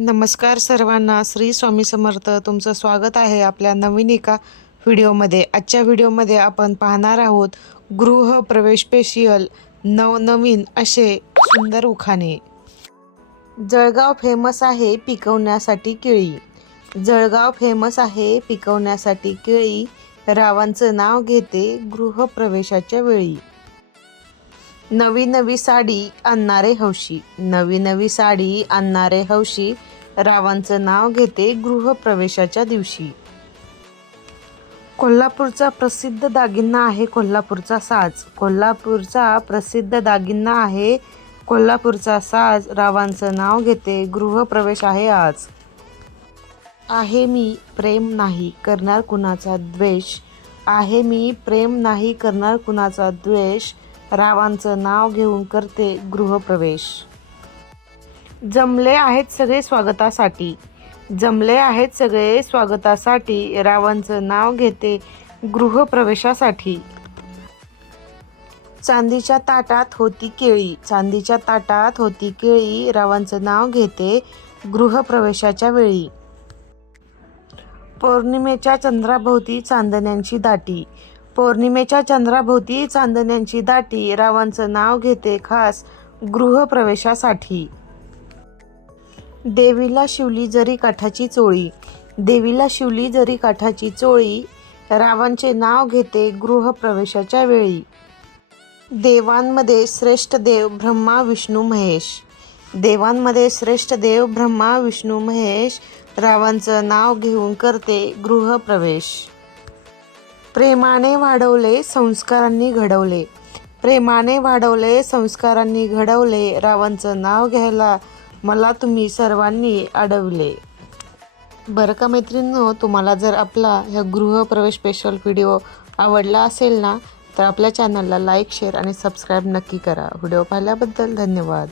नमस्कार सर्वांना. श्री स्वामी समर्थ तुमचं स्वागत आहे आपल्या नवीन एका व्हिडिओमध्ये. आजच्या व्हिडिओमध्ये आपण पाहणार आहोत गृह प्रवेश स्पेशियल नवनवीन असे सुंदर उखाणे. जळगाव फेमस आहे पिकवण्यासाठी केळी. जळगाव फेमस आहे पिकवण्यासाठी केळी. रावांचं नाव घेते गृहप्रवेशाच्या वेळी. नवी नवी साडी आणणारे हौशी. नवी नवी साडी आणणारे हौशी रावांचं नाव घेते गृहप्रवेशाच्या दिवशी. कोल्हापूरचा प्रसिद्ध दागिना आहे कोल्हापूरचा साज. कोल्हापूरचा प्रसिद्ध दागिना आहे कोल्हापूरचा साज. रावांचं नाव घेते गृहप्रवेश आहे आज. आहे मी प्रेम नाही करणार कुणाचा द्वेष. आहे मी प्रेम नाही करणार कुणाचा द्वेष. रावांचं नाव घेऊन करते गृहप्रवेश. जमले आहेत सगळे स्वागतासाठी. जमले आहेत सगळे स्वागतासाठी रावांचं नाव घेते गृहप्रवेशासाठी. चांदीच्या ताटात होती केळी. चांदीच्या ताटात होती केळी. रावांचं नाव घेते गृहप्रवेशाच्या वेळी. पौर्णिमेच्या चंद्राभोवती चांदण्यांची दाटी. पौर्णिमेच्या चंद्राभोवती चांदण्यांची दाटी रावांचं नाव घेते खास गृहप्रवेशासाठी. देवीला शिवली जरी काठाची चोळी देवीला शिवली जरी काठाची चोळी रावांचे नाव घेते गृहप्रवेशाच्या वेळी. देवांमध्ये श्रेष्ठ देव ब्रह्मा विष्णू महेश. देवांमध्ये श्रेष्ठ देव ब्रह्मा विष्णू महेश. रावांचं नाव घेऊन करते गृहप्रवेश. प्रेमाने वाढवले संस्कारांनी घडवले. प्रेमाने वाढवले संस्कारांनी घडवले रावांचं नाव घ्यायला मला तुम्ही सर्वांनी अडवले. बरं का मैत्रिणींनो तुम्हाला जर आपला ह्या गृहप्रवेश स्पेशल व्हिडिओ आवडला असेल ना तर आपल्या चॅनलला लाईक शेअर आणि सबस्क्राईब नक्की करा. व्हिडिओ पाहिल्याबद्दल धन्यवाद.